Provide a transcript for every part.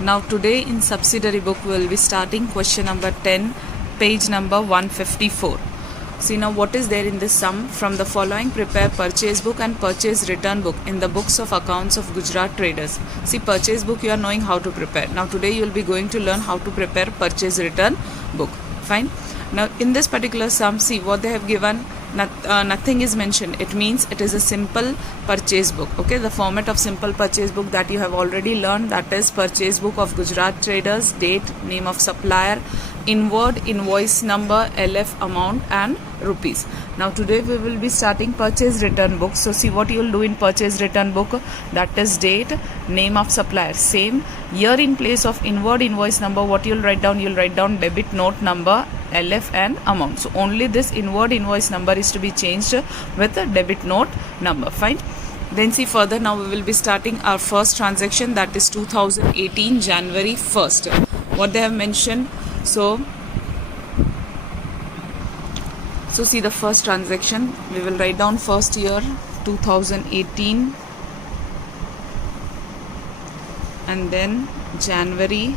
Now today in subsidiary book we will be starting question number 10, page number 154. See now what is there in this sum. From the following prepare purchase book and purchase return book in the books of accounts of Gujarat traders. See, purchase book you are knowing how to prepare. Now today you will be going to learn how to prepare purchase return book. Fine. Now in this particular sum, see what they have given. Nothing is mentioned. It means it is a simple purchase book. Okay, the format of simple purchase book that you have already learned, that is purchase book of Gujarat traders, date, name of supplier, inward invoice number, LF amount and rupees. Now today we will be starting purchase return book. So see what you will do in purchase return book, that is date, name of supplier, same. Here in place of inward invoice number, what you will write down? You will write down debit note number, LF and amount. So only this inward invoice number is to be changed with a debit note number. Fine. Then see further, now we will be starting our first transaction, that is 2018 January 1st. What they have mentioned. So see the first transaction, we will write down first year 2018 and then January.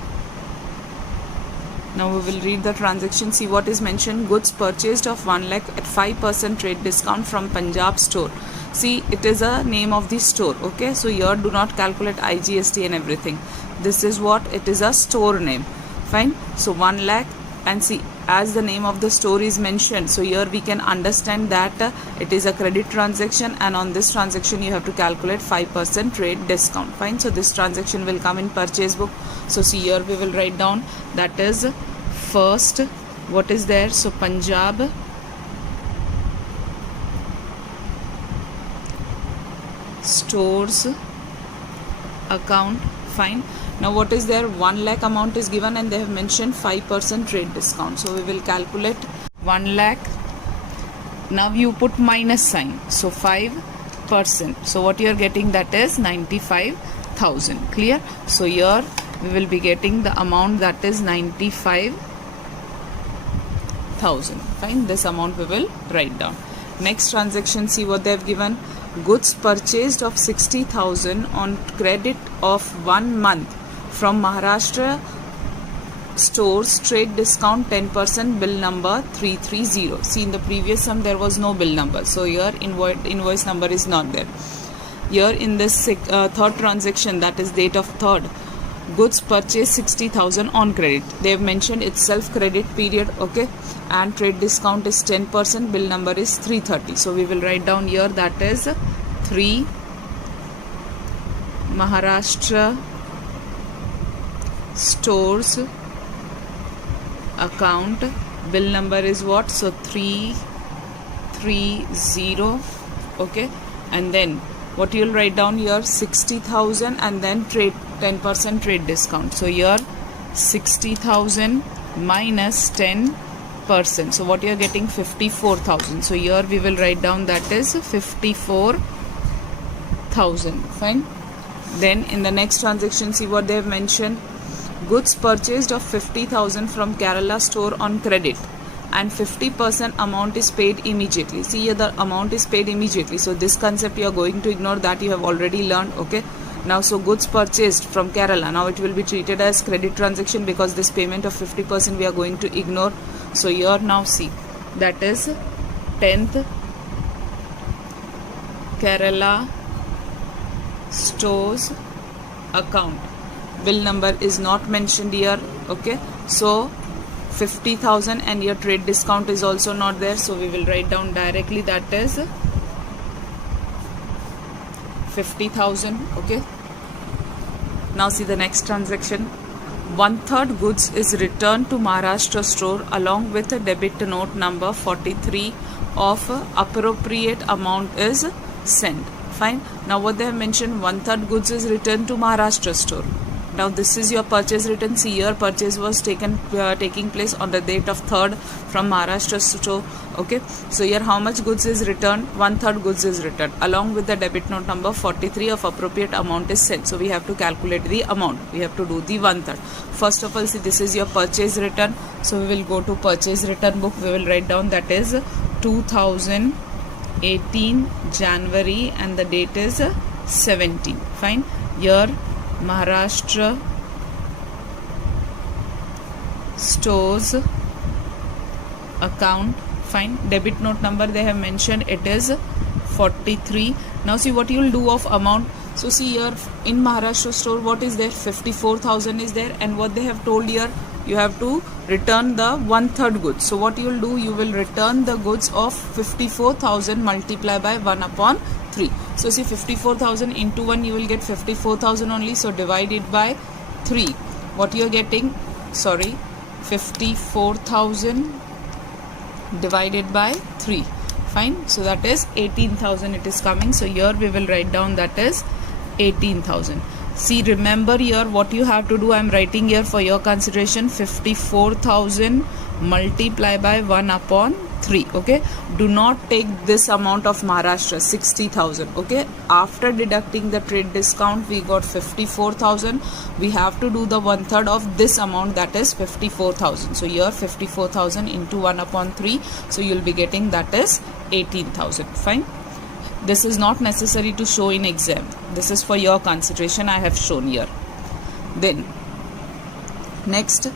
Now we will read the transaction. See what is mentioned. Goods purchased of 1 lakh at 5% trade discount from Punjab store. See, it is a name of the store. Okay, so here do not calculate IGST and everything. This is what it is, a store name. Fine. So 1 lakh, and see as the name of the store is mentioned, so here we can understand that it is a credit transaction, and on this transaction you have to calculate 5% trade discount. Fine. So this transaction will come in purchase book. So see here we will write down, that is first, what is there? So Punjab stores account. Fine. Now what is there? 1 lakh amount is given and they have mentioned 5% trade discount. So we will calculate 1 lakh. Now you put minus sign. So 5%. So what you are getting, that is 95,000. Clear? So here we will be getting the amount, that is 95,000. Fine. This amount we will write down. Next transaction, see what they have given. Goods purchased of 60,000 on credit of 1 month from Maharashtra stores, trade discount 10%, bill number 330. See, in the previous sum there was no bill number, so here invoice number is not there. Here in this third transaction, that is date of third, goods purchased 60,000 on credit. They have mentioned itself credit period. Okay, and trade discount is 10%, bill number is 330. So we will write down here, that is 3 Maharashtra stores account, bill number is what? So 330. Okay, and then what you will write down here? 60,000 and then trade 10% trade discount. So here 60,000 minus 10%. So what you are getting? 54,000. So here we will write down, that is 54,000. Fine. Then in the next transaction, see what they have mentioned. Goods purchased of 50,000 from Kerala store on credit and 50% amount is paid immediately. See here the amount is paid immediately. So this concept you are going to ignore, that you have already learned. Okay. Now so goods purchased from Kerala, now it will be treated as credit transaction because this payment of 50% we are going to ignore. So here now see, that is 10th Kerala stores account. Bill number is not mentioned here. Okay, so 50,000 and your trade discount is also not there. So we will write down directly, that is 50,000. Okay. Now see the next transaction. 1/3 goods is returned to Maharashtra store along with a debit note number 43 of appropriate amount is sent. Fine. Now what they have mentioned, 1/3 goods is returned to Maharashtra store. Now this is your purchase return. See here purchase was taking place on the date of 3rd from Maharashtra store. Okay, so here how much goods is returned? 1/3 goods is returned along with the debit note number 43 of appropriate amount is sent. So we have to calculate the amount. We have to do the 1/3. First of all, see this is your purchase return. So we will go to purchase return book. We will write down, that is 2018 January and the date is 17. Fine. Here Maharashtra stores account. Fine. Debit note number they have mentioned, it is 43. Now see what you will do of amount. So see here in Maharashtra store, what is there? 54,000 is there, and what they have told here, you have to return the 1/3 goods. So what you will do, you will return the goods of 54,000 multiply by 1/3. So see 54,000 into 1, you will get 54,000 only. So divide it by 3. What you are getting? Sorry, 54,000 divided by 3. Fine. So that is 18,000 it is coming. So here we will write down that is 18,000. See, remember here what you have to do. I am writing here for your consideration, 54,000 multiply by 1/3. Okay. Do not take this amount of Maharashtra, 60,000. Okay. After deducting the trade discount, we got 54,000. We have to do the 1/3 of this amount, that is 54,000. So here 54,000 into 1/3. So you will be getting that is 18,000. Fine. This is not necessary to show in exam. This is for your consideration. I have shown here. Then next,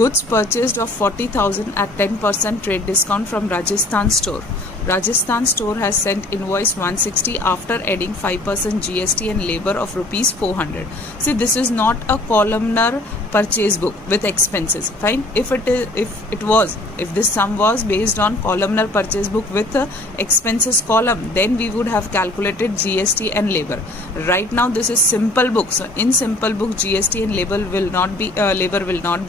goods purchased of 40,000 at 10% trade discount from Rajasthan store. Rajasthan store has sent invoice 160 after adding 5% GST and labor of rupees 400. See, this is not a columnar purchase book with expenses. Fine. If this sum was based on columnar purchase book with expenses column, then we would have calculated GST and labor. Right now this is simple book. So in simple book, GST and labor will not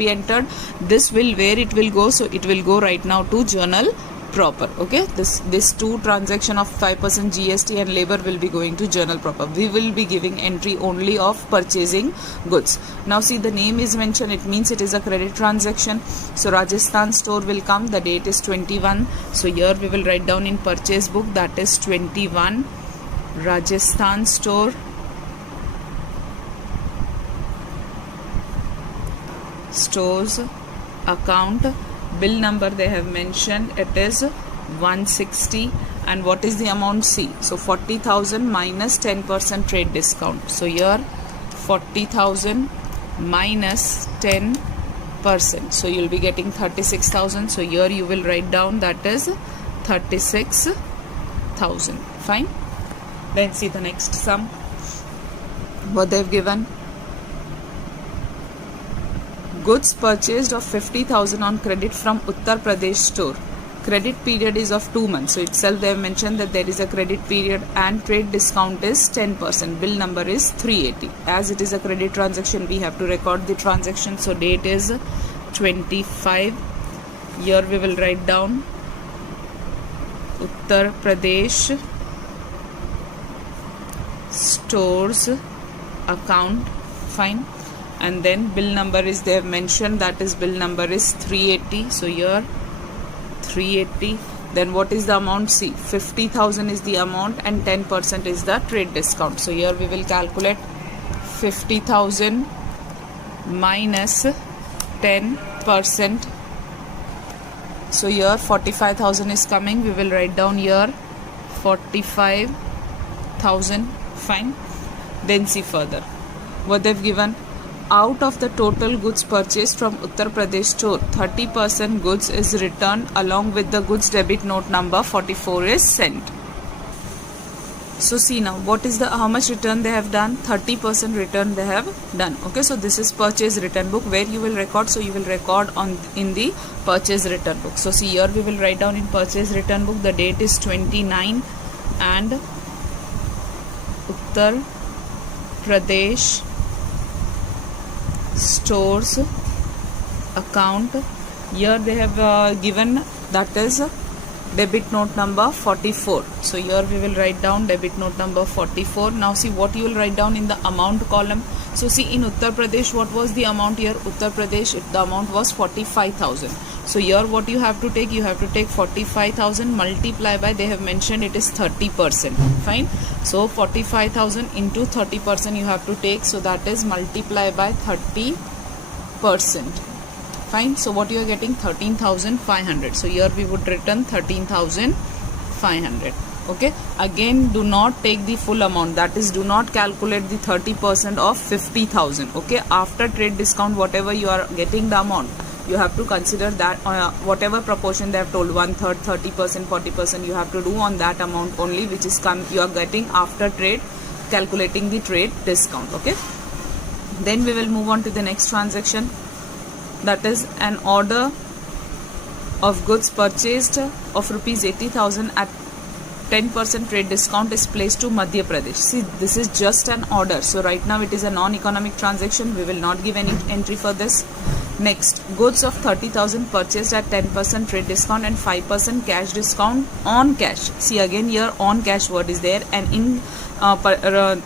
be entered. This will, where it will go? So it will go right now to journal proper. Okay, this two transaction of 5% GST and labor will be going to journal proper. We will be giving entry only of purchasing goods. Now see, the name is mentioned, it means it is a credit transaction. So Rajasthan store will come, the date is 21. So here we will write down in purchase book, that is 21 Rajasthan store stores account. Bill number they have mentioned, it is 160. And what is the amount? C. So 40,000 minus 10% trade discount. So here 40,000 minus 10%. So you will be getting 36,000. So here you will write down that is 36,000. Fine. Then see the next sum. What they have given. Goods purchased of 50,000 on credit from Uttar Pradesh store. Credit period is of 2 months. So itself they have mentioned that there is a credit period and trade discount is 10%. Bill number is 380. As it is a credit transaction, we have to record the transaction. So date is 25. Here we will write down Uttar Pradesh stores account. Fine. And then bill number is they have mentioned, that is bill number is 380. So here 380. Then what is the amount? See, 50,000 is the amount and 10% is the trade discount. So here we will calculate 50,000 minus 10%. So here 45,000 is coming. We will write down here 45,000. Fine. Then see further what they've given. Out of the total goods purchased from Uttar Pradesh store, 30% goods is returned along with the goods debit note number 44 is sent. So see now, what is the how much return they have done? 30% return they have done. Okay, so this is purchase return book where you will record. So you will record in the purchase return book. So see here we will write down in purchase return book, the date is 29 and Uttar Pradesh stores account. Here they have given, that is debit note number 44. So here we will write down debit note number 44. Now see what you will write down in the amount column. So see, in Uttar Pradesh, what was the amount here? Uttar Pradesh, the amount was 45,000. So here what you have to take? You have to take 45,000 multiply by, they have mentioned it is 30%. Fine. So 45,000 into 30% you have to take. So that is multiply by 30%. Fine. So what you are getting? 13,500. So here we would return 13,500. Okay. Again, do not take the full amount. That is, do not calculate the 30% of 50,000. Okay. After trade discount, whatever you are getting the amount, you have to consider that whatever proportion they have told, 1/3, 30%, 40%, you have to do on that amount only, which is you are getting after trade, calculating the trade discount. Okay, then we will move on to the next transaction, that is an order of goods purchased of rupees 80,000 at 10% trade discount is placed to Madhya Pradesh. See, this is just an order, so right now it is a non-economic transaction. We will not give any entry for this. Next, goods of 30,000 purchased at 10% trade discount and 5% cash discount on cash. See, again here on cash word is there, and in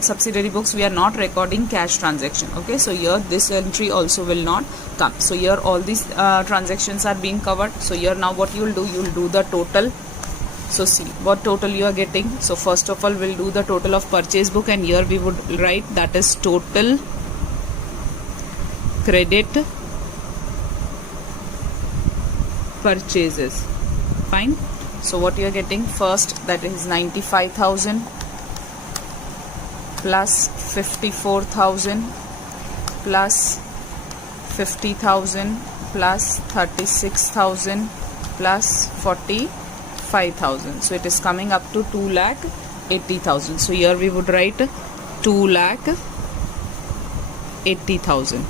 subsidiary books we are not recording cash transaction. Okay, so here this entry also will not come. So here all these transactions are being covered. So here now what you will do, you will do the total. So see what total you are getting. So first of all we'll do the total of purchase book, and here we would write that is total credit purchases. Fine. So what you are getting first, that is 95,000 plus 54,000 plus 50,000 plus 36,000 plus 45,000. So it is coming up to 2,80,000. So here we would write 2,80,000.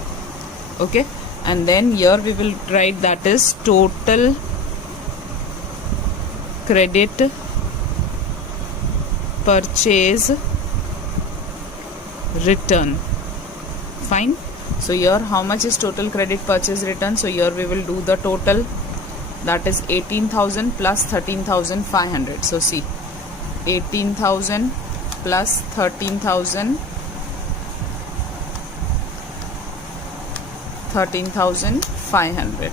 Okay, and then here we will write that is total credit purchase return. Fine. So here how much is total credit purchase return? So here we will do the total, that is 18,000 plus 13,500. So see, 18,000 plus 13,500.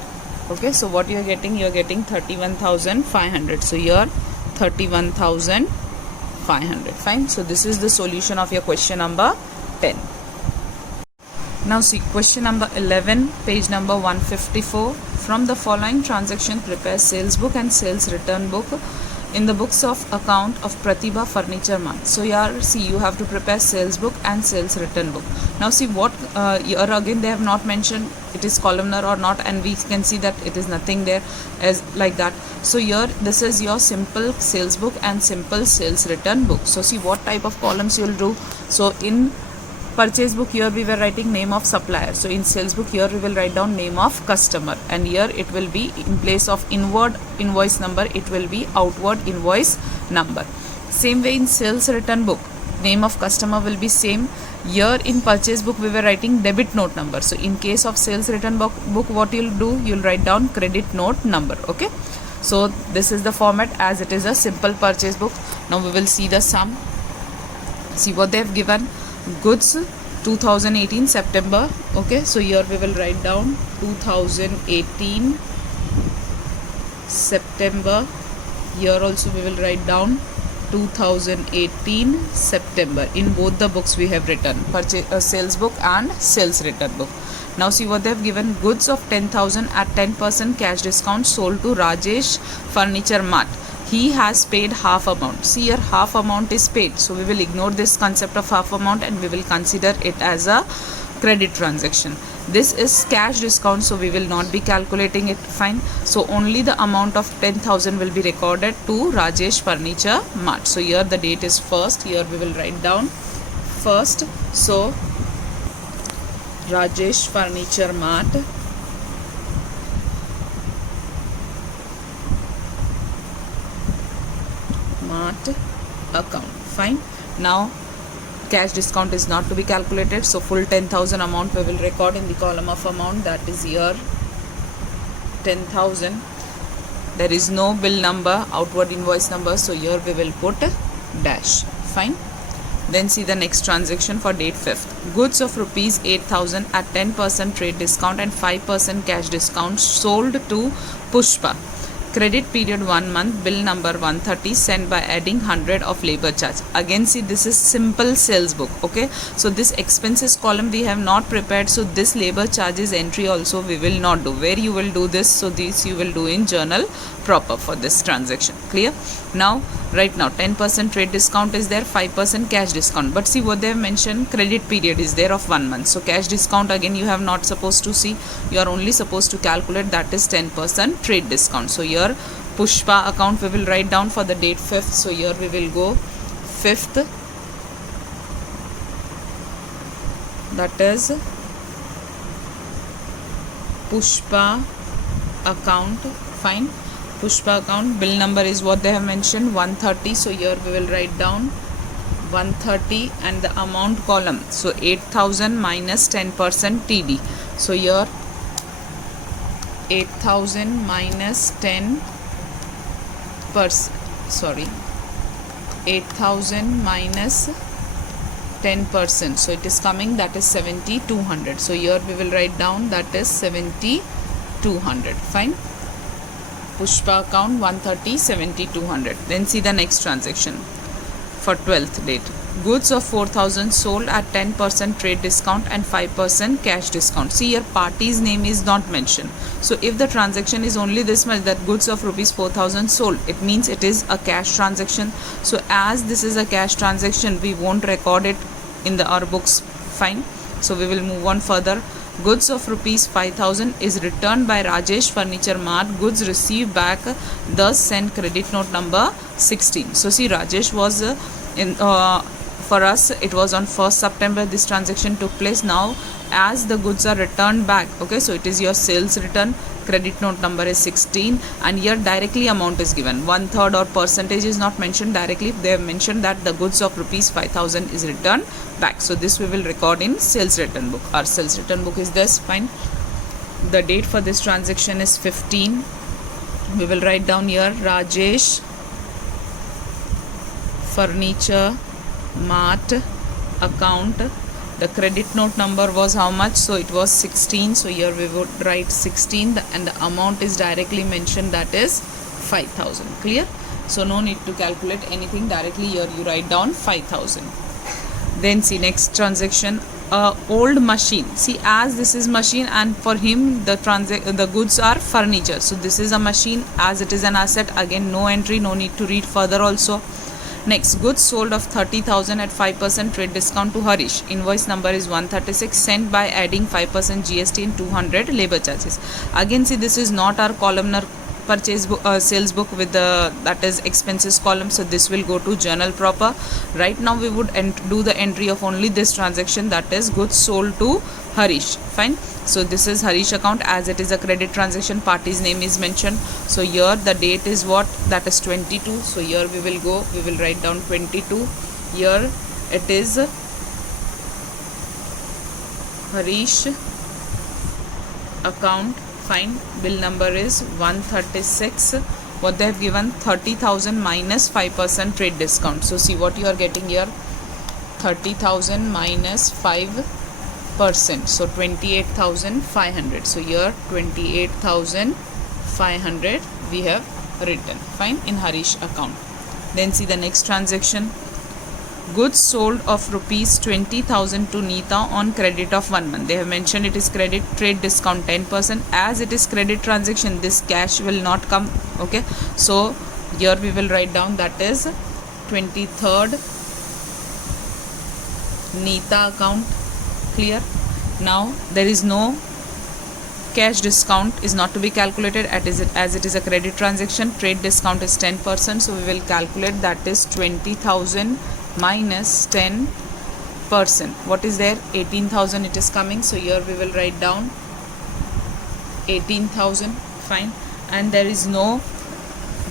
Okay, so what you are getting? You are getting 31,500. So here 31,500. Fine. So this is the solution of your question number 10. Now see question number 11, page number 154. From the following transaction, prepare sales book and sales return book in the books of account of Pratibha Furniture Mart. So here see, you have to prepare sales book and sales return book. Now see what here again they have not mentioned it is columnar or not, and we can see that it is nothing there as like that. So here this is your simple sales book and simple sales return book. So see what type of columns you will do. So in purchase book here we were writing name of supplier. So in sales book here we will write down name of customer, and here it will be in place of inward invoice number, it will be outward invoice number. Same way in sales return book, name of customer will be same. Here in purchase book we were writing debit note number. So in case of sales return book what you'll do, you'll write down credit note number. Okay, so this is the format as it is a simple purchase book. Now we will see the sum. See what they have given. Goods 2018 September. Okay, so here we will write down 2018 September. Here also we will write down 2018 September. In both the books we have written purchase sales book and sales return book. Now see what they have given. Goods of 10,000 at 10% cash discount sold to Rajesh Furniture Mart. He has paid half amount. See here half amount is paid, so we will ignore this concept of half amount and we will consider it as a credit transaction. This is cash discount, so we will not be calculating it. Fine. So only the amount of 10,000 will be recorded to Rajesh Furniture Mart. So here the date is first. Here we will write down first. So Rajesh Furniture Mart account. Fine. Now cash discount is not to be calculated, so full 10,000 amount we will record in the column of amount, that is here 10,000. There is no bill number, outward invoice number, so here we will put dash. Fine. Then see the next transaction for date 5th. Goods of rupees 8,000 at 10% trade discount and 5% cash discount sold to Pushpa. Credit period 1 month, bill number 130, sent by adding 100 of labor charge. Again see, this is simple sales book. Okay, so this expenses column we have not prepared, so this labor charges entry also we will not do. Where you will do this? So this you will do in journal proper for this transaction. Clear? Now Right now 10% trade discount is there, 5% cash discount, but see what they have mentioned, credit period is there of 1 month. So cash discount again you have not supposed to see, you are only supposed to calculate that is 10% trade discount. So here Pushpa account we will write down for the date 5th. So here we will go 5th, that is Pushpa account. Fine. Pushpa account bill number is what they have mentioned, 130. So here we will write down 130 and the amount column, so 8,000 minus 10% TD. So here 8,000 minus 10%, 8,000 minus 10%, so it is coming, that is 7,200. So here we will write down that is 7,200. Fine. Pushpa account 130, 7,200. Then see the next transaction for 12th date. Goods of 4,000 sold at 10% trade discount and 5% cash discount. See here party's name is not mentioned. So if the transaction is only this much, that goods of rupees 4,000 sold, it means it is a cash transaction. So as this is a cash transaction, we won't record it in our books. Fine. So we will move on further. Goods of rupees 5,000 is returned by Rajesh Furniture Mart. Goods received back, thus send credit note number 16. So see Rajesh was for us it was on 1st September this transaction took place. Now as the goods are returned back, okay, so it is your sales return, credit note number is 16, and here directly amount is given, 1/3 or percentage is not mentioned directly. They have mentioned that the goods of rupees 5,000 is returned back. So this we will record in sales return book. Our sales return book is this. Fine. The date for this transaction is 15. We will write down here Rajesh Furniture Mart account. The credit note number was how much? So it was 16. So here we would write 16 and the amount is directly mentioned, that is 5,000. Clear? So no need to calculate anything directly. Here you write down 5,000. Then see next transaction, old machine. See as this is machine and for him the goods are furniture. So this is a machine, as it is an asset. Again no entry, no need to read further also. Next, goods sold of 30,000 at 5% trade discount to Harish. Invoice number is 136, sent by adding 5% GST and 200 labor charges. Again see this is not our columnar purchase book, sales book with the that is expenses column. So this will go to journal proper. Right now we would do the entry of only this transaction, that is goods sold to Harish. Fine. So this is Harish account, as it is a credit transaction, party's name is mentioned. So here the date is what? That is 22. So here we will go, we will write down 22. Here it is Harish account. Fine. Bill number is 136. What they have given, 30,000 minus 5% trade discount. So see what you are getting here, 30,000 minus 5%, so 28,500. So here 28,500 we have written. Fine, in Harish account. Then see the next transaction, goods sold of rupees 20,000 to Neeta on credit of 1 month. They have mentioned it is credit, trade discount 10%. As it is credit transaction, this cash will not come. Okay, so here we will write down that is 23rd Neeta account. Clear? Now there is no cash discount is not to be calculated as it is a credit transaction. Trade discount is 10%, so we will calculate that is 20,000 minus 10%. What is there? 18,000 it is coming. So here we will write down 18,000. Fine. And there is no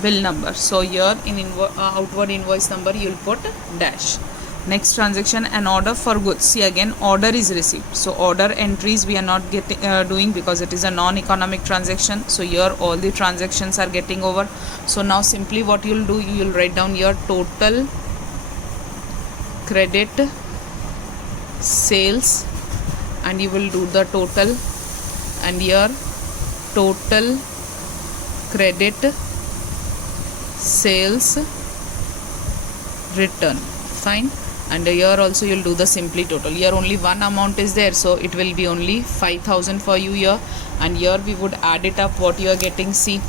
bill number. So here in outward invoice number you will put dash. Next transaction, an order for goods. See again order is received. So order entries we are not getting doing because it is a non-economic transaction. So here all the transactions are getting over. So now simply what you will do, you will write down your total credit sales and you will do the total, and here total credit sales return. Fine. And here also you will do the simply total. Here only one amount is there, so it will be only 5,000 for you here, and here we would add it up what you are getting. See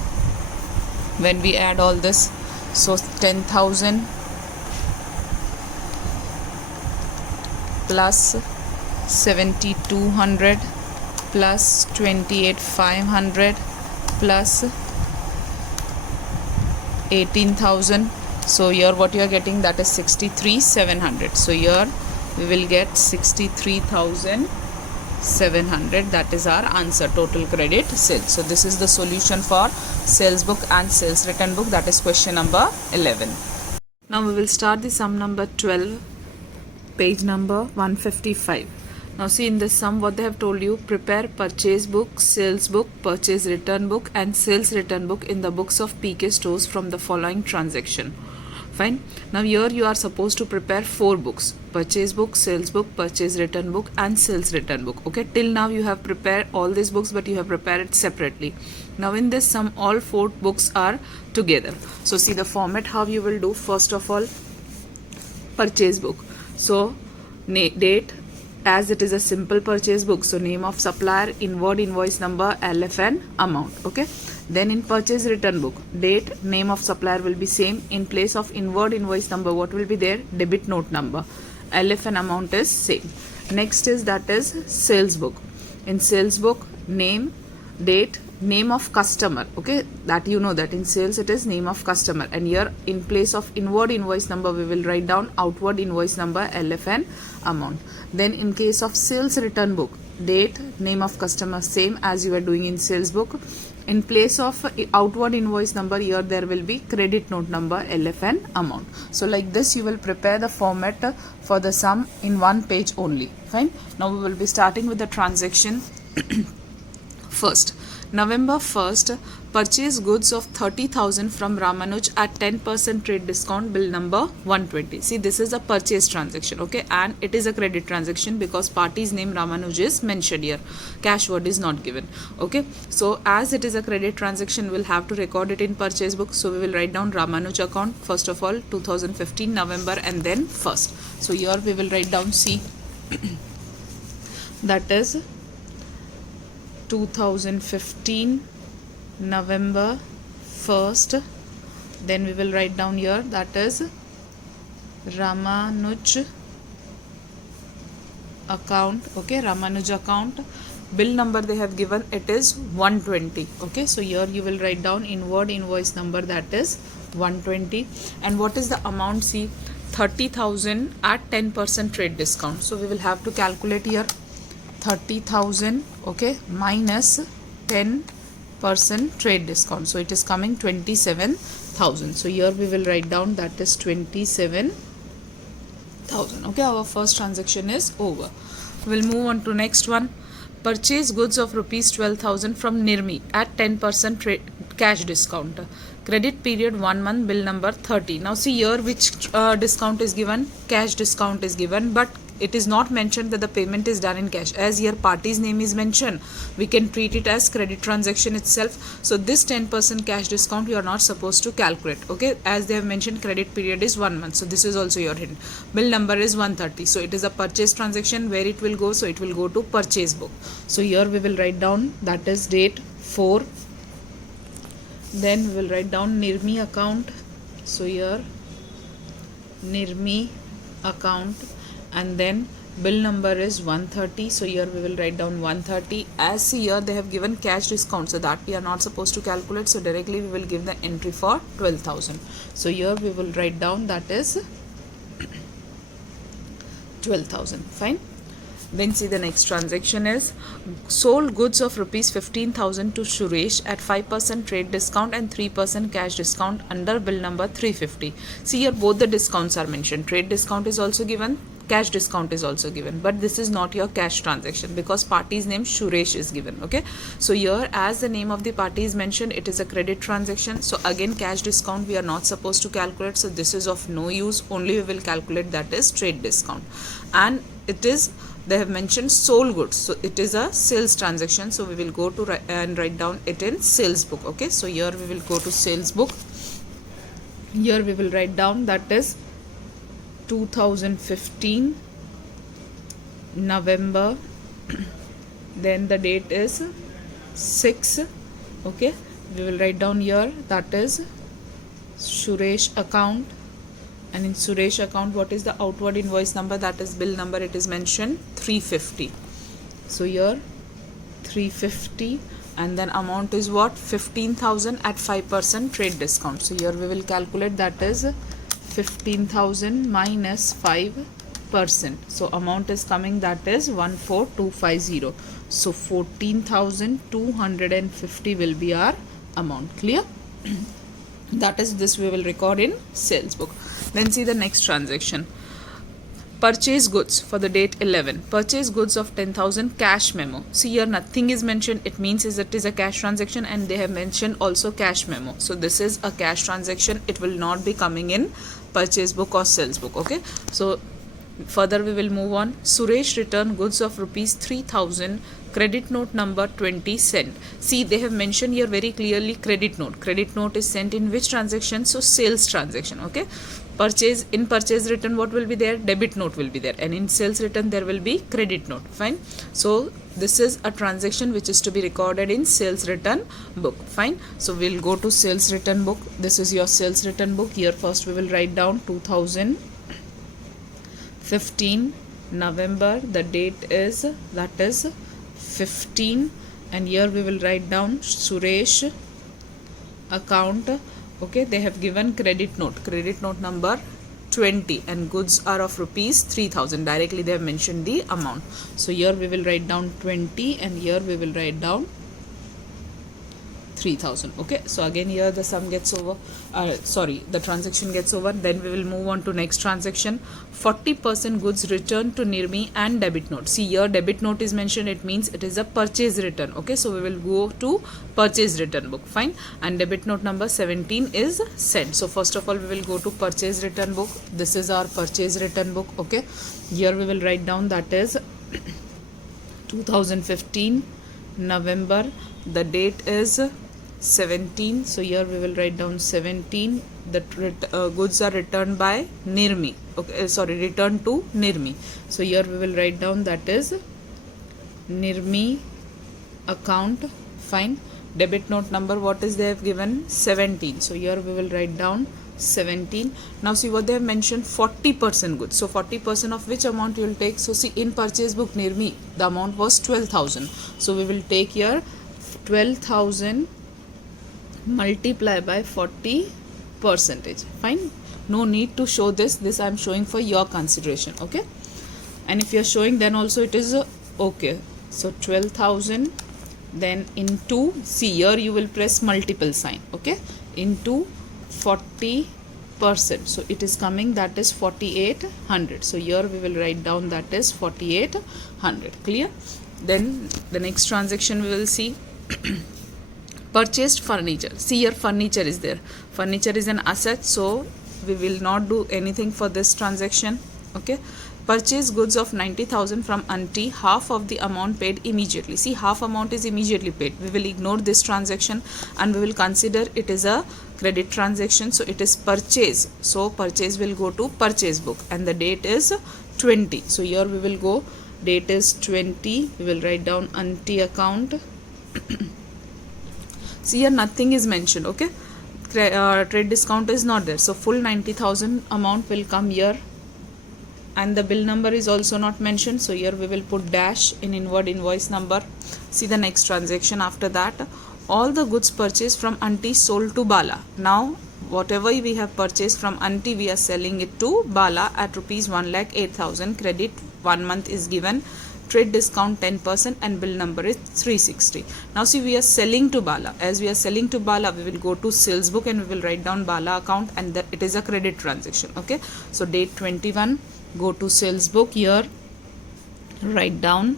when we add all this, So 10,000 plus 7,200 plus 28,500 plus 18,000. So here what you are getting, that is 63,700. So here we will get 63,700. That is our answer, total credit sales. So this is the solution for sales book and sales return book, that is question number 11. Now we will start the sum number 12, page number 155. Now see, in this sum what they have told you, prepare purchase book, sales book, purchase return book and sales return book in the books of PK stores from the following transaction. Fine. Now here you are supposed to prepare 4 books: purchase book, sales book, purchase return book and sales return book. Okay, till now you have prepared all these books, but you have prepared it separately. Now in this sum all 4 books are together. So see the format how you will do. First of all, purchase book. So date, as it is a simple purchase book, so name of supplier, inward invoice number, LF and amount. Okay, then in purchase return book, date, name of supplier will be same. In place of inward invoice number, what will be there? Debit note number. LF and amount is same. Next is, that is sales book. In sales book, name, date, name of customer. Okay, that you know that in sales it is name of customer, and here in place of inward invoice number we will write down outward invoice number, LF and amount. Then in case of sales return book, date, name of customer same as you are doing in sales book. In place of outward invoice number, here there will be credit note number, LF and amount. So like this you will prepare the format for the sum in 1 page only. Fine. Now we will be starting with the transaction. First, November 1st, purchase goods of 30,000 from Ramanuj at 10% trade discount, bill number 120. See, this is a purchase transaction, okay, and it is a credit transaction because party's name Ramanuj is mentioned here. Cash word is not given. Okay, so as it is a credit transaction, we'll have to record it in purchase book. So we will write down Ramanuj account, first of all 2015 November and then 1st. So here we will write down C, that is 2015 November 1st. Then we will write down here, that is Ramanuj account. Okay, Ramanuj account. Bill number they have given, it is 120. Okay, so here you will write down inward invoice number, that is 120. And what is the amount? See, 30,000 at 10% trade discount. So we will have to calculate here 30,000, okay, minus 10% trade discount. So it is coming 27,000. So here we will write down, that is 27,000. Okay, our first transaction is over. We'll move on to next one. Purchase goods of rupees 12,000 from Nirmi at 10% cash discount. Credit period 1 month, bill number 30. Now see here which discount is given. Cash discount is given, but it is not mentioned that the payment is done in cash. As here party's name is mentioned, we can treat it as credit transaction itself. So this 10% cash discount you are not supposed to calculate. Okay, as they have mentioned, credit period is 1 month. So this is also your hint. Bill number is 130. So it is a purchase transaction. Where it will go? So it will go to purchase book. So here we will write down, that is date 4. Then we will write down Nirmi account. So here Nirmi account, and then bill number is 130. So here we will write down 130. As here they have given cash discount, so that we are not supposed to calculate. So directly we will give the entry for 12,000. So here we will write down, that is 12,000. Fine. Then see the next transaction is sold goods of rupees 15,000 to Suresh at 5% trade discount and 3% cash discount under bill number 350. See here both the discounts are mentioned. Trade discount is also given, cash discount is also given, but this is not your cash transaction because party's name Suresh is given. Okay, so here as the name of the party is mentioned, it is a credit transaction. So again cash discount we are not supposed to calculate, so this is of no use. Only we will calculate, that is trade discount. And it is, they have mentioned sold goods, so it is a sales transaction. So we will go to and write down it in sales book. Okay, so here we will go to sales book. Here we will write down, that is 2015 November. Then the date is 6. Okay, we will write down here, that is Suresh account, and in Suresh account what is the outward invoice number, that is bill number, it is mentioned 350. So here 350, and then amount is what, 15,000 at 5% trade discount. So here we will calculate, that is 15,000 minus 5%. So amount is coming, that is 14250. So 14,250 will be our amount. Clear? That is, this we will record in sales book. Then see the next transaction. Purchase goods for the date 11. Purchase goods of 10,000 cash memo. See here nothing is mentioned. It means it is a cash transaction, and they have mentioned also cash memo. So this is a cash transaction. It will not be coming in purchase book or sales book. Okay. So further we will move on. Suresh returned goods of rupees 3,000. Credit note number 20 sent. See, they have mentioned here very clearly credit note. Credit note is sent in which transaction? So sales transaction. Okay. Purchase, in purchase return what will be there? Debit note will be there, and in sales return there will be credit note. Fine. So this is a transaction which is to be recorded in sales return book. Fine. So we'll go to sales return book. This is your sales return book. Here first we will write down 2015 November. The date is, that is 15, and here we will write down Suresh account. Okay, they have given credit note number 20, and goods are of rupees 3,000. Directly they have mentioned the amount. So here we will write down 20, and here we will write down 3,000. Okay, so again here the sum gets over, the transaction gets over. Then we will move on to next transaction. 40% goods returned to Nirmi and debit note. See here debit note is mentioned, it means it is a purchase return. Okay, so we will go to purchase return book. Fine. And debit note number 17 is sent. So first of all we will go to purchase return book. This is our purchase return book. Okay, here we will write down, that is 2015 November. The date is 17. So here we will write down 17. The goods are returned by Nirmi. Okay, returned to Nirmi. So here we will write down, that is Nirmi account. Fine. Debit note number, what is they have given? 17. So here we will write down 17. Now see what they have mentioned, 40% goods. So 40% of which amount you will take? So see, in purchase book Nirmi the amount was 12,000. So we will take here 12,000 multiply by 40%. Fine. No need to show this I am showing for your consideration. Okay, and if you are showing then also it is okay. So 12,000 then into, see here you will press multiple sign. Okay, into 40%. So it is coming, that is 4,800. So here we will write down, that is 4,800. Clear? Then the next transaction we will see. Purchased furniture. See here furniture is there. Furniture is an asset, so we will not do anything for this transaction. Okay. Purchase goods of 90,000 from auntie, half of the amount paid immediately. See, half amount is immediately paid. We will ignore this transaction and we will consider it is a credit transaction. So it is purchase. So purchase will go to purchase book, and the date is 20. So here we will go, date is 20. We will write down auntie account. See here nothing is mentioned. Okay, trade discount is not there. So full 90,000 amount will come here, and the bill number is also not mentioned. So here we will put dash in inward invoice number. See the next transaction after that. All the goods purchased from auntie sold to Bala. Now whatever we have purchased from auntie, we are selling it to Bala at rupees 1,08,000. Credit 1 month is given. Trade discount 10% and bill number is 360. Now see, we are selling to Bala. As we are selling to Bala, we will go to sales book and we will write down Bala account, and it is a credit transaction. Okay, so date 21, go to sales book. Here write down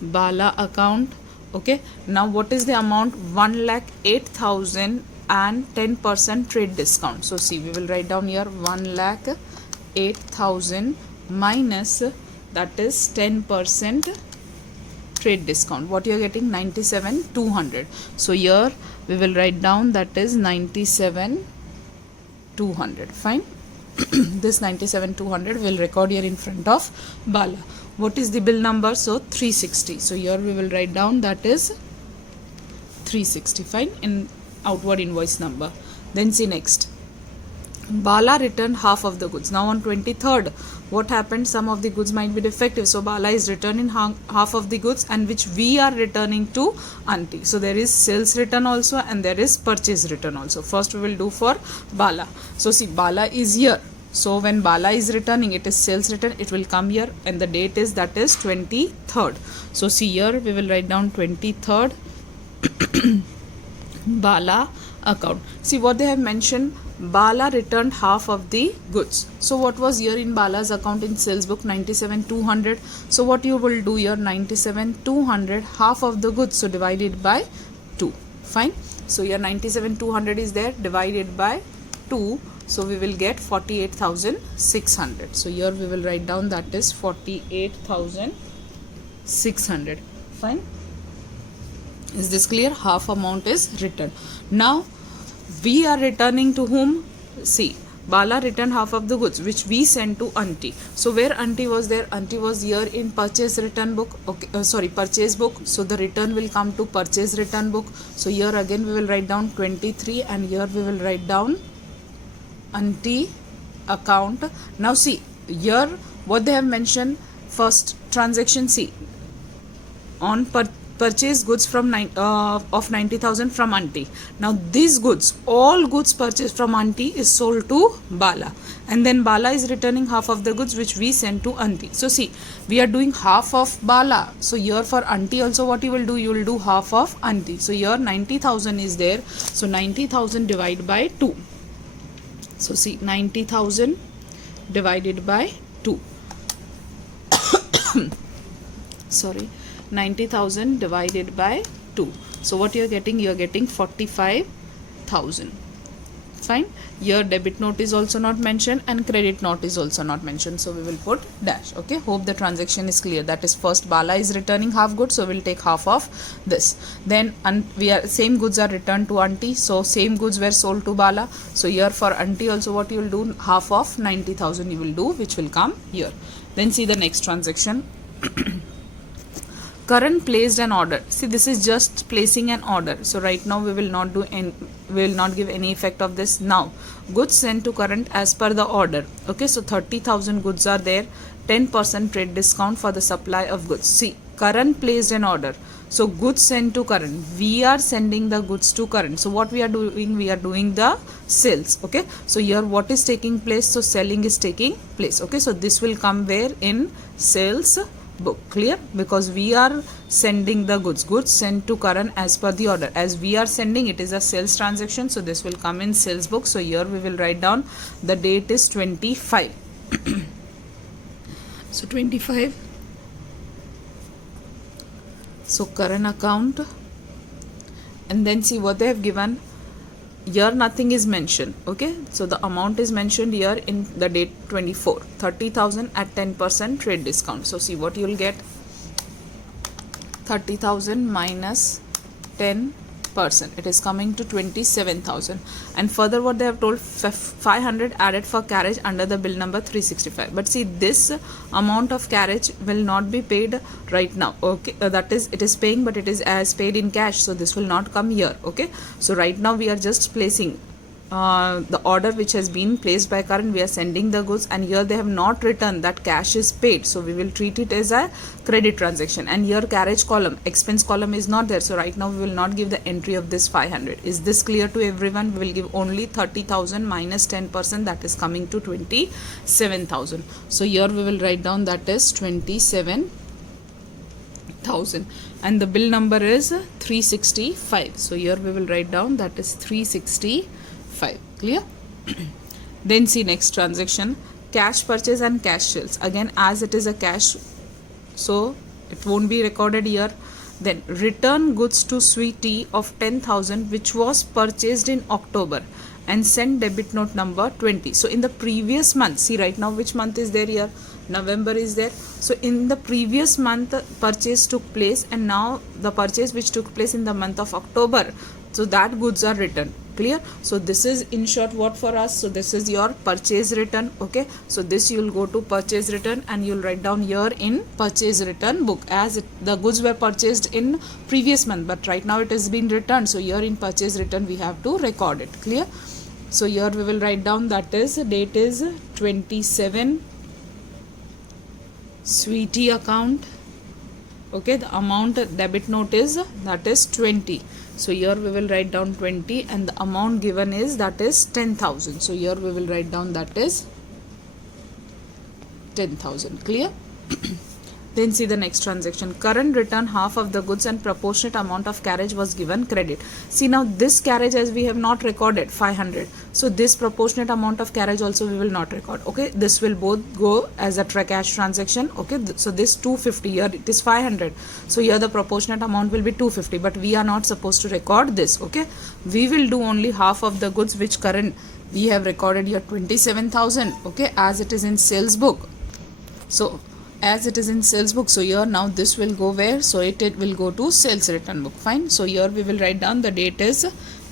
Bala account. Okay, now what is the amount? 1,08,000 and 10% trade discount. So see, we will write down here 1,08,000 minus, that is 10% trade discount. What you are getting? 97,200. So here we will write down, that is 97,200. Fine. This 97,200 will record here in front of Bala. What is the bill number? So 360. So here we will write down, that is 360. Fine, in outward invoice number. Then see next, Bala returned half of the goods. Now on 23rd, what happened? Some of the goods might be defective, so Bala is returning half of the goods, and which we are returning to auntie. So there is sales return also and there is purchase return also. First we will do for Bala. So see, Bala is here. So when Bala is returning, it is sales return, it will come here, and the date is, that is 23rd. So see, here we will write down 23rd Bala account. See what they have mentioned, Bala returned half of the goods. So what was here in Bala's account in sales book? 97,200. So what you will do here, 97,200, half of the goods, so divided by 2. Fine. So here 97,200 is there, divided by 2. So we will get 48,600. So here we will write down, that is 48,600. Fine. Is this clear? Half amount is returned. Now we are returning to whom? See, Bala returned half of the goods which we sent to auntie. So where auntie was there? Auntie was here in purchase return book. Okay, purchase book. So the return will come to purchase return book. So here again we will write down 23, and here we will write down auntie account. Now see, here what they have mentioned, first transaction, see, on purchase goods from of 90,000 from auntie. Now these goods, all goods purchased from auntie is sold to Bala, and then Bala is returning half of the goods which we sent to auntie. So see, we are doing half of Bala. So here for auntie also what you will do? You will do half of auntie. So here 90,000 is there. So 90,000 divided by 2. So see, 90,000 divided by 2. Sorry, 90,000 divided by 2. So what you are getting? You are getting 45,000. Fine. Here debit note is also not mentioned and credit note is also not mentioned. So we will put dash. Okay. Hope the transaction is clear. That is, first Bala is returning half goods, so we will take half of this. Then same goods are returned to auntie. So same goods were sold to Bala. So here for auntie also what you will do? Half of 90,000 you will do, which will come here. Then see the next transaction. Current placed an order. See, this is just placing an order. So right now we will not do any, we will not give any effect of this. Now goods sent to current as per the order. Okay, so 30,000 goods are there, 10% trade discount for the supply of goods. See, current placed an order. So goods sent to current, we are sending the goods to current. So what we are doing? We are doing the sales. Okay, so here what is taking place? So selling is taking place. Okay, so this will come where? In sales book. Clear? Because we are sending the goods sent to current as per the order. As we are sending, it is a sales transaction, so this will come in sales book. So here we will write down the date is 25. So 25. So current account, and then see what they have given. Here nothing is mentioned. Okay, so the amount is mentioned here in the date 24, 30,000 at 10% trade discount. So see what you will get, 30,000 minus 10%, it is coming to 27,000. And further what they have told, 500 added for carriage under the bill number 365. But see, this amount of carriage will not be paid right now. Okay, that is, it is paying, but it is as paid in cash, so this will not come here. Okay, so right now we are just placing the order which has been placed by current. We are sending the goods, and here they have not written that cash is paid, so we will treat it as a credit transaction. And here carriage column, expense column is not there, so right now we will not give the entry of this 500. Is this clear to everyone? We will give only 30,000 minus 10%, that is coming to 27,000. So here we will write down that is 27,000, and the bill number is 365. So here we will write down that is 365. Clear? Then see next transaction, cash purchase and cash sales. Again, as it is a cash, so it won't be recorded here. Then return goods to Sweetie of 10,000 which was purchased in October and send debit note number 20. So in the previous month, see right now which month is there here? November is there. So in the previous month purchase took place, and now the purchase which took place in the month of October, so that goods are returned. Clear? So this is in short what for us. So this is your purchase return. Okay, so this you will go to purchase return, and you will write down here in purchase return book, as the goods were purchased in previous month, but right now it has been returned. So here in purchase return we have to record it. Clear? So here we will write down that is date is 27, sweetie account. Okay, the amount debit note is that is 20. So here we will write down 20 and the amount given is that is 10,000. So here we will write down that is 10,000. Clear? Then see the next transaction. Current return half of the goods and proportionate amount of carriage was given credit. See now this carriage as we have not recorded 500. So this proportionate amount of carriage also we will not record. Okay, this will both go as a cash transaction. Okay, so this 250 here it is 500. So here the proportionate amount will be 250, but we are not supposed to record this. Okay, we will do only half of the goods which current we have recorded here 27,000. Okay, as it is in sales book. So as it is in sales book, so here now this will go where? So it will go to sales return book. Fine. So here we will write down the date is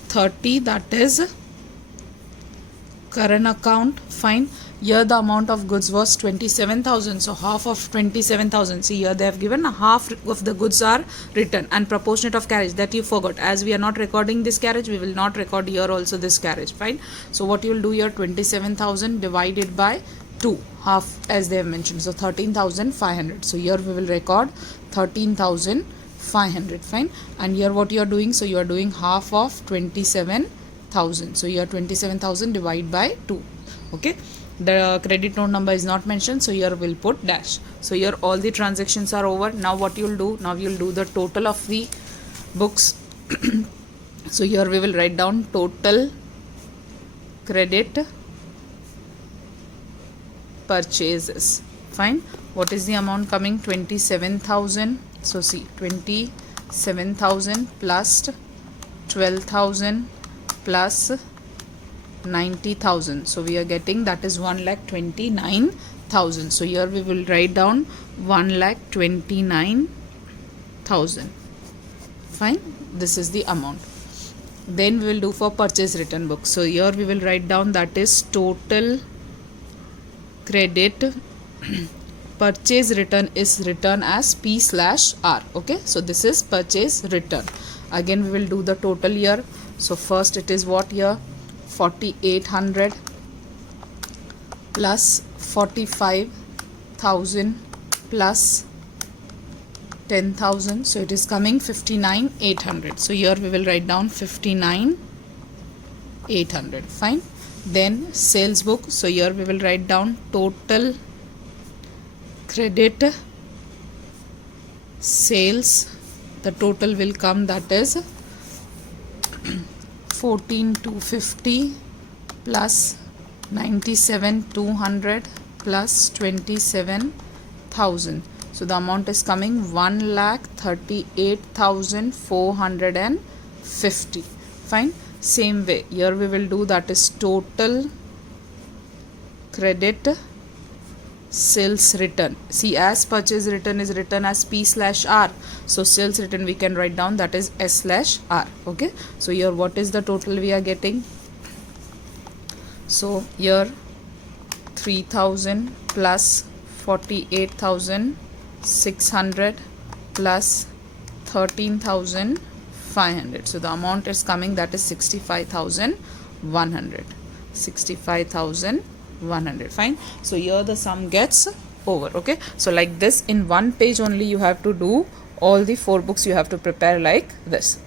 30, that is current account. Fine. Here the amount of goods was 27,000. So half of 27,000. See here they have given half of the goods are returned and proportionate of carriage, that you forgot. As we are not recording this carriage, we will not record here also this carriage. Fine. So what you will do here, 27,000 divided by 2, half as they have mentioned, so 13,500. So here we will record 13,500. Fine. And here what you are doing, so you are doing half of 27,000. So here 27,000 divided by 2. Okay, the credit note number is not mentioned, so here we'll put dash. So here all the transactions are over. Now what you will do, now you will do the total of the books. So here we will write down total credit purchases. Fine. What is the amount coming? 27,000. So see 27,000 plus 12,000 plus 90,000. So we are getting that is 1,29,000. So here we will write down 1,29,000. Fine. This is the amount. Then we will do for purchase return book. So here we will write down that is total credit purchase return is written as P/R. Okay, so this is purchase return. Again we will do the total here. So first it is what here, 4,800 plus 45,000 plus 10,000. So it is coming 59,800. So here we will write down 59,800. Fine. Then sales book. So here we will write down total credit sales. The total will come that is 14,250 plus 97,200 plus 27,000. So the amount is coming 1,38,450. Fine. Same way here we will do that is total credit sales return. See, as purchase return is written as P/R, so sales return we can write down that is S/R. Okay, so here what is the total we are getting? So here 3,000 plus 48,600 plus 13,500. So the amount is coming that is 65,100. 65,100. Fine. So here the sum gets over. Okay, so like this in one page only you have to do all the 4 books, you have to prepare like this.